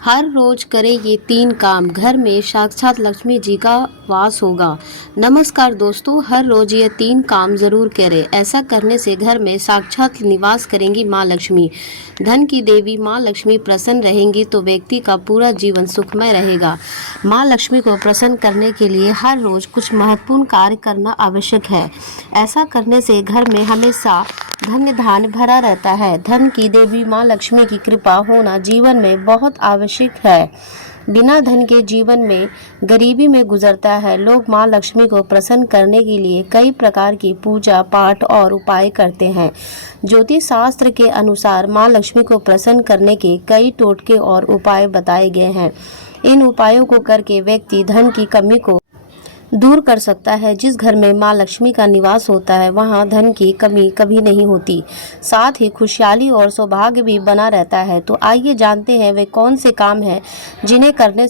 हर रोज करें ये 3 काम, घर में साक्षात लक्ष्मी जी का वास होगा। नमस्कार दोस्तों, हर रोज ये 3 काम जरूर करें। ऐसा करने से घर में साक्षात निवास करेंगी माँ लक्ष्मी। धन की देवी माँ लक्ष्मी प्रसन्न रहेंगी तो व्यक्ति का पूरा जीवन सुखमय रहेगा। माँ लक्ष्मी को प्रसन्न करने के लिए हर रोज कुछ महत्वपूर्ण कार्य करना आवश्यक है। ऐसा करने से घर में हमेशा धन्य धान्य भरा रहता है। धन की देवी माँ लक्ष्मी की कृपा होना जीवन में बहुत आवश्यक है। बिना धन के जीवन में गरीबी में गुजरता है। लोग माँ लक्ष्मी को प्रसन्न करने के लिए कई प्रकार की पूजा पाठ और उपाय करते हैं। ज्योतिष शास्त्र के अनुसार माँ लक्ष्मी को प्रसन्न करने के कई टोटके और उपाय बताए गए हैं। इन उपायों को करके व्यक्ति धन की कमी को दूर कर सकता है। जिस घर में माँ लक्ष्मी का निवास होता है वहाँ धन की कमी कभी नहीं होती, साथ ही खुशहाली और सौभाग्य भी बना रहता है। तो आइए जानते हैं वे कौन से काम हैं जिन्हें करने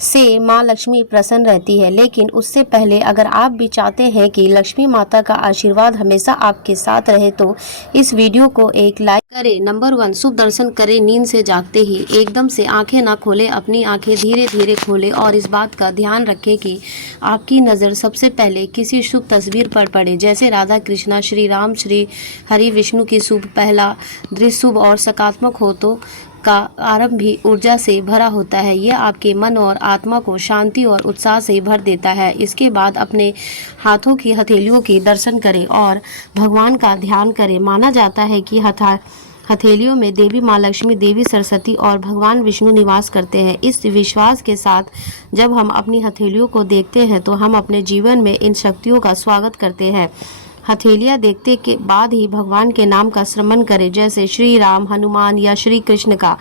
से माँ लक्ष्मी प्रसन्न रहती है। लेकिन उससे पहले अगर आप भी चाहते हैं कि लक्ष्मी माता का आशीर्वाद हमेशा आपके साथ रहे तो इस वीडियो को एक लाइक करें। नंबर 1, शुभ दर्शन करें। नींद से जागते ही एकदम से आंखें ना खोलें, अपनी आंखें धीरे धीरे खोलें और इस बात का ध्यान रखें कि आपकी नज़र सबसे पहले किसी शुभ तस्वीर पर पड़े, जैसे राधा कृष्णा, श्री राम, श्री हरि विष्णु की शुभ पहला दृश्य शुभ और सकारात्मक हो तो का आरंभ भी ऊर्जा से भरा होता है। यह आपके मन और आत्मा को शांति और उत्साह से भर देता है। इसके बाद अपने हाथों की हथेलियों के दर्शन करें और भगवान का ध्यान करें। माना जाता है कि हथेलियों में देवी माँ लक्ष्मी, देवी सरस्वती और भगवान विष्णु निवास करते हैं। इस विश्वास के साथ जब हम अपनी हथेलियों को देखते हैं तो हम अपने जीवन में इन शक्तियों का स्वागत करते हैं। हथेलियाँ देखते के बाद ही भगवान के नाम का स्मरण करें, जैसे श्री राम, हनुमान या श्री कृष्ण का।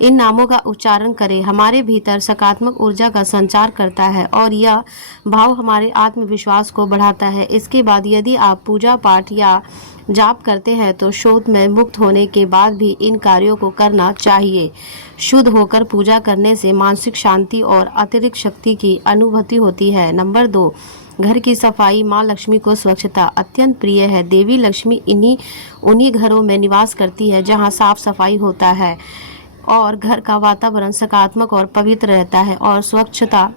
इन नामों का उच्चारण करें। हमारे भीतर सकारात्मक ऊर्जा का संचार करता है और यह भाव हमारे आत्मविश्वास को बढ़ाता है। इसके बाद यदि आप पूजा पाठ या जाप करते हैं तो शोध में मुक्त होने के बाद भी इन कार्यों को करना चाहिए। शुद्ध होकर पूजा करने से मानसिक शांति और अतिरिक्त शक्ति की अनुभूति होती है। नंबर 2, घर की सफाई। माँ लक्ष्मी को स्वच्छता अत्यंत प्रिय है। देवी लक्ष्मी उन्हीं घरों में निवास करती है जहाँ साफ सफाई होता है और घर का वातावरण सकारात्मक और पवित्र रहता है। और स्वच्छता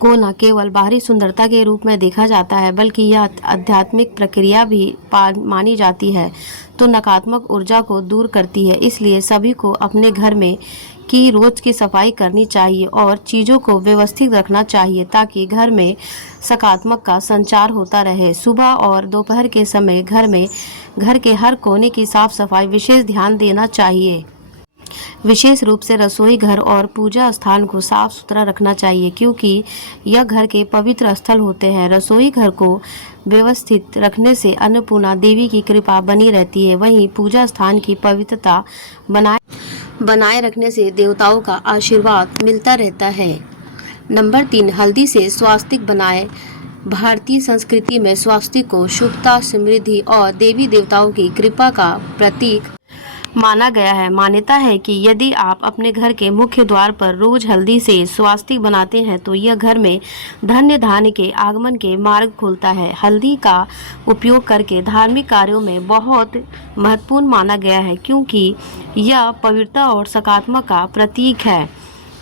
को न केवल बाहरी सुंदरता के रूप में देखा जाता है बल्कि यह आध्यात्मिक प्रक्रिया भी मानी जाती है, तो नकारात्मक ऊर्जा को दूर करती है। इसलिए सभी को अपने घर में की रोज की सफाई करनी चाहिए और चीज़ों को व्यवस्थित रखना चाहिए ताकि घर में सकारात्मक का संचार होता रहे। सुबह और दोपहर के समय घर के हर कोने की साफ सफाई विशेष ध्यान देना चाहिए। विशेष रूप से रसोई घर और पूजा स्थान को साफ सुथरा रखना चाहिए क्योंकि यह घर के पवित्र स्थल होते हैं। रसोई घर को व्यवस्थित रखने से अन्नपूर्णा देवी की कृपा बनी रहती है। वहीं पूजा स्थान की पवित्रता बनाए रखने से देवताओं का आशीर्वाद मिलता रहता है। नंबर 3, हल्दी से स्वास्तिक बनाए। भारतीय संस्कृति में स्वास्तिक को शुभता, समृद्धि और देवी देवताओं की कृपा का प्रतीक माना गया है। मान्यता है कि यदि आप अपने घर के मुख्य द्वार पर रोज हल्दी से स्वास्तिक बनाते हैं तो यह घर में धन्य धान्य के आगमन के मार्ग खोलता है। हल्दी का उपयोग करके धार्मिक कार्यों में बहुत महत्वपूर्ण माना गया है क्योंकि यह पवित्रता और सकारात्मक का प्रतीक है।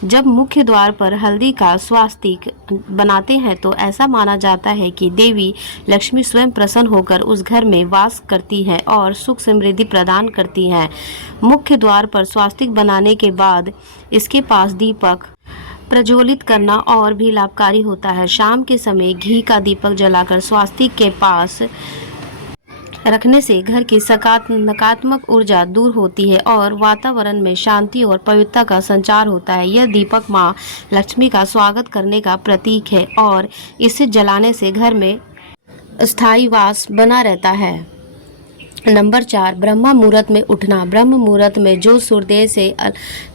जब मुख्य द्वार पर हल्दी का स्वास्तिक बनाते हैं तो ऐसा माना जाता है कि देवी लक्ष्मी स्वयं प्रसन्न होकर उस घर में वास करती है और सुख समृद्धि प्रदान करती है। मुख्य द्वार पर स्वास्तिक बनाने के बाद इसके पास दीपक प्रज्वलित करना और भी लाभकारी होता है। शाम के समय घी का दीपक जलाकर स्वास्तिक के पास रखने से घर की नकारात्मक ऊर्जा दूर होती है और वातावरण में शांति और पवित्रता का संचार होता है। यह दीपक माँ लक्ष्मी का स्वागत करने का प्रतीक है और इसे जलाने से घर में स्थायी वास बना रहता है। नंबर 4, ब्रह्म मुहूर्त में उठना। ब्रह्म मुहूर्त में जो सूर्योदय से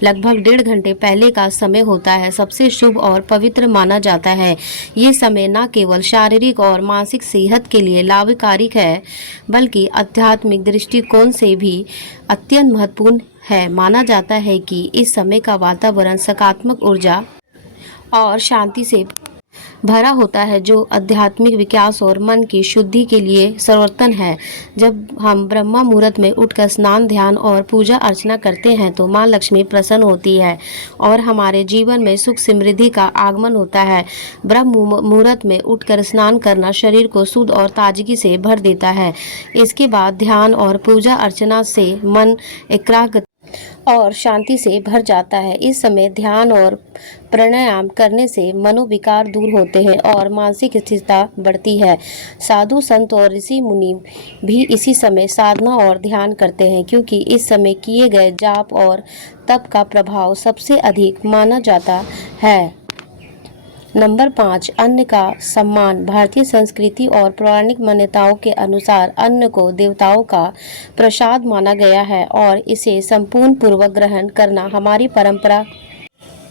लगभग 1.5 घंटे पहले का समय होता है सबसे शुभ और पवित्र माना जाता है। ये समय न केवल शारीरिक और मानसिक सेहत के लिए लाभकारी है बल्कि आध्यात्मिक दृष्टिकोण से भी अत्यंत महत्वपूर्ण है। माना जाता है कि इस समय का वातावरण सकारात्मक ऊर्जा और शांति से भरा होता है, जो आध्यात्मिक विकास और मन की शुद्धि के लिए सर्वोत्तम है। जब हम ब्रह्मा मुहूर्त में उठकर स्नान, ध्यान और पूजा अर्चना करते हैं तो माँ लक्ष्मी प्रसन्न होती है और हमारे जीवन में सुख समृद्धि का आगमन होता है। ब्रह्म मुहूर्त में उठकर स्नान करना शरीर को शुद्ध और ताजगी से भर देता है। इसके बाद ध्यान और पूजा अर्चना से मन एकाग्र और शांति से भर जाता है। इस समय ध्यान और प्राणायाम करने से मनोविकार दूर होते हैं और मानसिक स्थिरता बढ़ती है। साधु संत और ऋषि मुनि भी इसी समय साधना और ध्यान करते हैं, क्योंकि इस समय किए गए जाप और तप का प्रभाव सबसे अधिक माना जाता है। नंबर 5, अन्न का सम्मान। भारतीय संस्कृति और पौराणिक मान्यताओं के अनुसार अन्न को देवताओं का प्रसाद माना गया है और इसे संपूर्ण पूर्वक ग्रहण करना हमारी परंपरा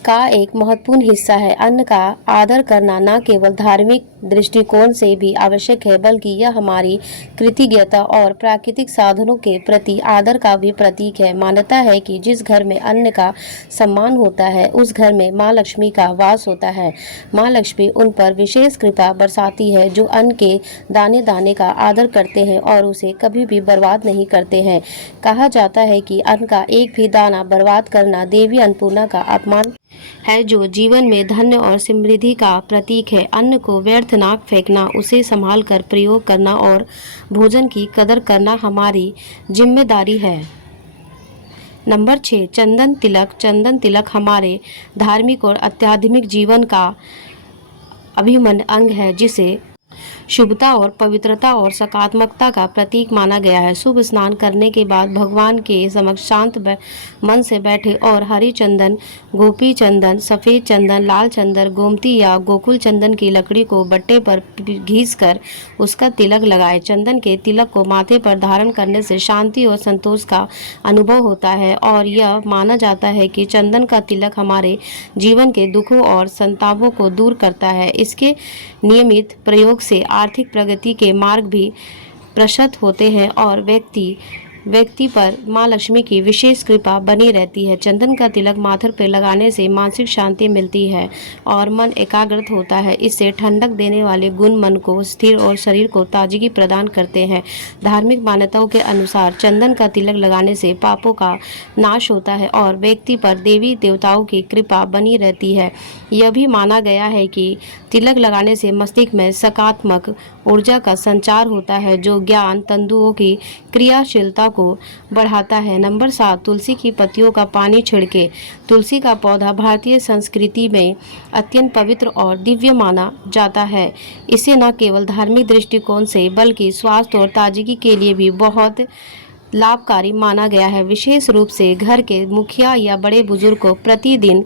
का एक महत्वपूर्ण हिस्सा है। अन्न का आदर करना न केवल धार्मिक दृष्टिकोण से भी आवश्यक है, बल्कि यह हमारी कृतज्ञता और प्राकृतिक साधनों के प्रति आदर का भी प्रतीक है। मान्यता है कि जिस घर में अन्न का सम्मान होता है, उस घर में माँ लक्ष्मी का वास होता है। माँ लक्ष्मी उन पर विशेष कृपा बरसाती है जो अन्न के दाने दाने का आदर करते हैं और उसे कभी भी बर्बाद नहीं करते हैं। कहा जाता है कि अन्न का एक भी दाना बर्बाद करना देवी अन्नपूर्णा का अपमान है, जो जीवन में धन्य और समृद्धि का प्रतीक है। अन्न को व्यर्थ ना फेंकना, उसे संभाल कर प्रयोग करना और भोजन की कदर करना हमारी जिम्मेदारी है। नंबर 6, चंदन तिलक। चंदन तिलक हमारे धार्मिक और आध्यात्मिक जीवन का अभिन्न अंग है, जिसे शुभता और पवित्रता और सकारात्मकता का प्रतीक माना गया है। शुभ स्नान करने के बाद भगवान के समक्ष शांत मन से बैठे और हरी चंदन, गोपी चंदन, सफ़ेद चंदन, लाल चंदन, गोमती या गोकुल चंदन की लकड़ी को बट्टे पर घिसकर उसका तिलक लगाए। चंदन के तिलक को माथे पर धारण करने से शांति और संतोष का अनुभव होता है और यह माना जाता है कि चंदन का तिलक हमारे जीवन के दुखों और संतापों को दूर करता है। इसके नियमित प्रयोग से आर्थिक प्रगति के मार्ग भी प्रशस्त होते हैं और व्यक्ति पर माँ लक्ष्मी की विशेष कृपा बनी रहती है। चंदन का तिलक माथे पर लगाने से मानसिक शांति मिलती है और मन एकाग्रत होता है। इससे ठंडक देने वाले गुण मन को स्थिर और शरीर को ताजगी प्रदान करते हैं। धार्मिक मान्यताओं के अनुसार चंदन का तिलक लगाने से पापों का नाश होता है और व्यक्ति पर देवी देवताओं की कृपा बनी रहती है। यह भी माना गया है कि तिलक लगाने से मस्तिष्क में सकारात्मक ऊर्जा का संचार होता है, जो ज्ञान तंतुओं की क्रियाशीलता को बढ़ाता है। नंबर 7, तुलसी की पत्तियों का पानी छिड़के। तुलसी का पौधा भारतीय संस्कृति में अत्यंत पवित्र और दिव्य माना जाता है। इसे न केवल धार्मिक दृष्टिकोण से बल्कि स्वास्थ्य और ताजगी के लिए भी बहुत लाभकारी माना गया है। विशेष रूप से घर के मुखिया या बड़े बुजुर्ग को प्रतिदिन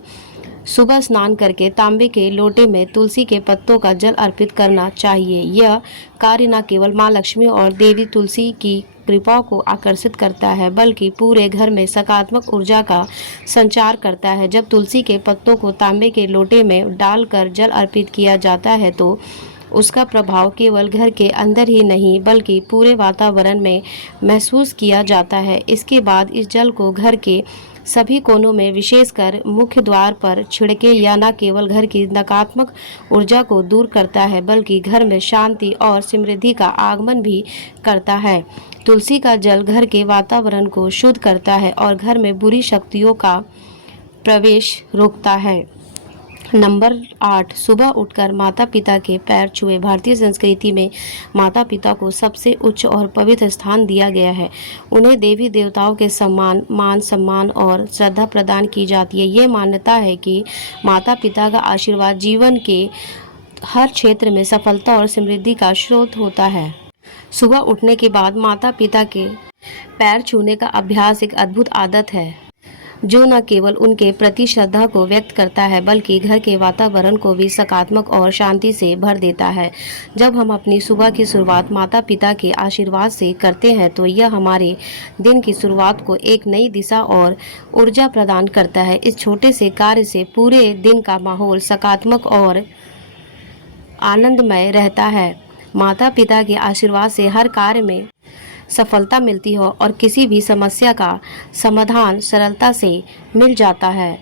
सुबह स्नान करके तांबे के लोटे में तुलसी के पत्तों का जल अर्पित करना चाहिए। यह कार्य न केवल माँ लक्ष्मी और देवी तुलसी की कृपा को आकर्षित करता है, बल्कि पूरे घर में सकारात्मक ऊर्जा का संचार करता है। जब तुलसी के पत्तों को तांबे के लोटे में डालकर जल अर्पित किया जाता है तो उसका प्रभाव केवल घर के अंदर ही नहीं बल्कि पूरे वातावरण में महसूस किया जाता है। इसके बाद इस जल को घर के सभी कोनों में, विशेषकर मुख्य द्वार पर छिड़के या न केवल घर की नकारात्मक ऊर्जा को दूर करता है बल्कि घर में शांति और समृद्धि का आगमन भी करता है। तुलसी का जल घर के वातावरण को शुद्ध करता है और घर में बुरी शक्तियों का प्रवेश रोकता है। नंबर 8, सुबह उठकर माता पिता के पैर छुए। भारतीय संस्कृति में माता पिता को सबसे उच्च और पवित्र स्थान दिया गया है। उन्हें देवी देवताओं के मान सम्मान और श्रद्धा प्रदान की जाती है। ये मान्यता है कि माता पिता का आशीर्वाद जीवन के हर क्षेत्र में सफलता और समृद्धि का स्रोत होता है। सुबह उठने के बाद माता पिता के पैर छूने का अभ्यास एक अद्भुत आदत है, जो न केवल उनके प्रति श्रद्धा को व्यक्त करता है बल्कि घर के वातावरण को भी सकारात्मक और शांति से भर देता है। जब हम अपनी सुबह की शुरुआत माता पिता के आशीर्वाद से करते हैं तो यह हमारे दिन की शुरुआत को एक नई दिशा और ऊर्जा प्रदान करता है। इस छोटे से कार्य से पूरे दिन का माहौल सकारात्मक और आनंदमय रहता है। माता पिता के आशीर्वाद से हर कार्य में सफलता मिलती हो और किसी भी समस्या का समाधान सरलता से मिल जाता है।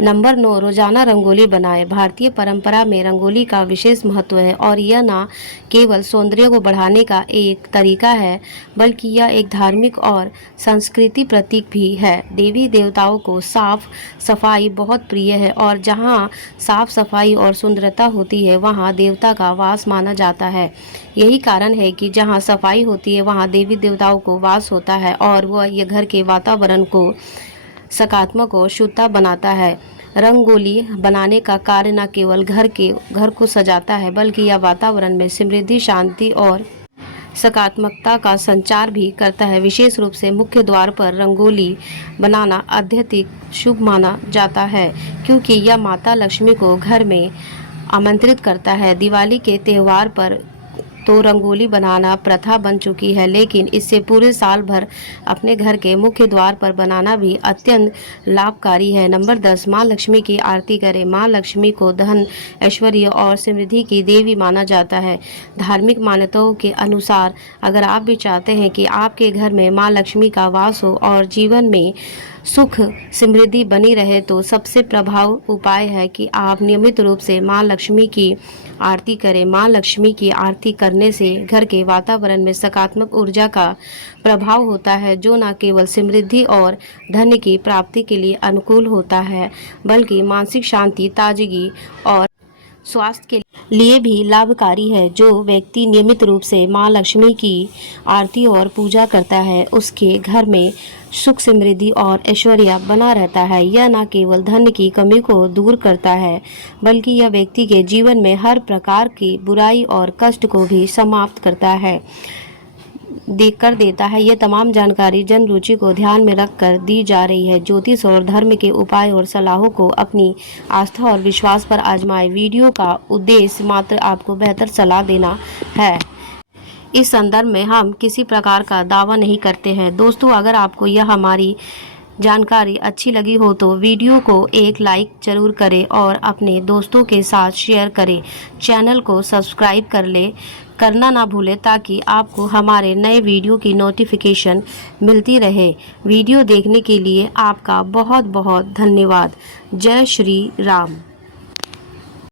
नंबर 9, रोजाना रंगोली बनाएं। भारतीय परंपरा में रंगोली का विशेष महत्व है और यह न केवल सौंदर्य को बढ़ाने का एक तरीका है, बल्कि यह एक धार्मिक और संस्कृति प्रतीक भी है। देवी देवताओं को साफ सफाई बहुत प्रिय है और जहाँ साफ सफाई और सुंदरता होती है वहाँ देवता का वास माना जाता है। यही कारण है कि जहाँ सफाई होती है वहाँ देवी देवताओं को वास होता है और वह यह घर के वातावरण को सकारात्मक और शुद्धता बनाता है। रंगोली बनाने का कार्य न केवल घर को सजाता है, बल्कि यह वातावरण में समृद्धि, शांति और सकारात्मकता का संचार भी करता है। विशेष रूप से मुख्य द्वार पर रंगोली बनाना अत्यधिक शुभ माना जाता है, क्योंकि यह माता लक्ष्मी को घर में आमंत्रित करता है। दिवाली के त्यौहार पर तो रंगोली बनाना प्रथा बन चुकी है, लेकिन इससे पूरे साल भर अपने घर के मुख्य द्वार पर बनाना भी अत्यंत लाभकारी है। नंबर 10, माँ लक्ष्मी की आरती करें। माँ लक्ष्मी को धन, ऐश्वर्य और समृद्धि की देवी माना जाता है। धार्मिक मान्यताओं के अनुसार अगर आप भी चाहते हैं कि आपके घर में माँ लक्ष्मी का वास हो और जीवन में सुख समृद्धि बनी रहे, तो सबसे प्रभावी उपाय है कि आप नियमित रूप से माँ लक्ष्मी की आरती करें। माँ लक्ष्मी की आरती करने से घर के वातावरण में सकारात्मक ऊर्जा का प्रभाव होता है, जो न केवल समृद्धि और धन की प्राप्ति के लिए अनुकूल होता है, बल्कि मानसिक शांति, ताजगी और स्वास्थ्य के लिए भी लाभकारी है। जो व्यक्ति नियमित रूप से माँ लक्ष्मी की आरती और पूजा करता है, उसके घर में सुख, समृद्धि और ऐश्वर्य बना रहता है। यह न केवल धन की कमी को दूर करता है, बल्कि यह व्यक्ति के जीवन में हर प्रकार की बुराई और कष्ट को भी समाप्त करता देता है। यह तमाम जानकारी जन रुचि को ध्यान में रखकर दी जा रही है। ज्योतिष और धर्म के उपाय और सलाहों को अपनी आस्था और विश्वास पर आजमाएं। वीडियो का उद्देश्य मात्र आपको बेहतर सलाह देना है। इस संदर्भ में हम किसी प्रकार का दावा नहीं करते हैं। दोस्तों, अगर आपको यह हमारी जानकारी अच्छी लगी हो तो वीडियो को एक लाइक जरूर करें और अपने दोस्तों के साथ शेयर करें। चैनल को सब्सक्राइब करना ना भूलें, ताकि आपको हमारे नए वीडियो की नोटिफिकेशन मिलती रहे। वीडियो देखने के लिए आपका बहुत बहुत धन्यवाद। जय श्री राम।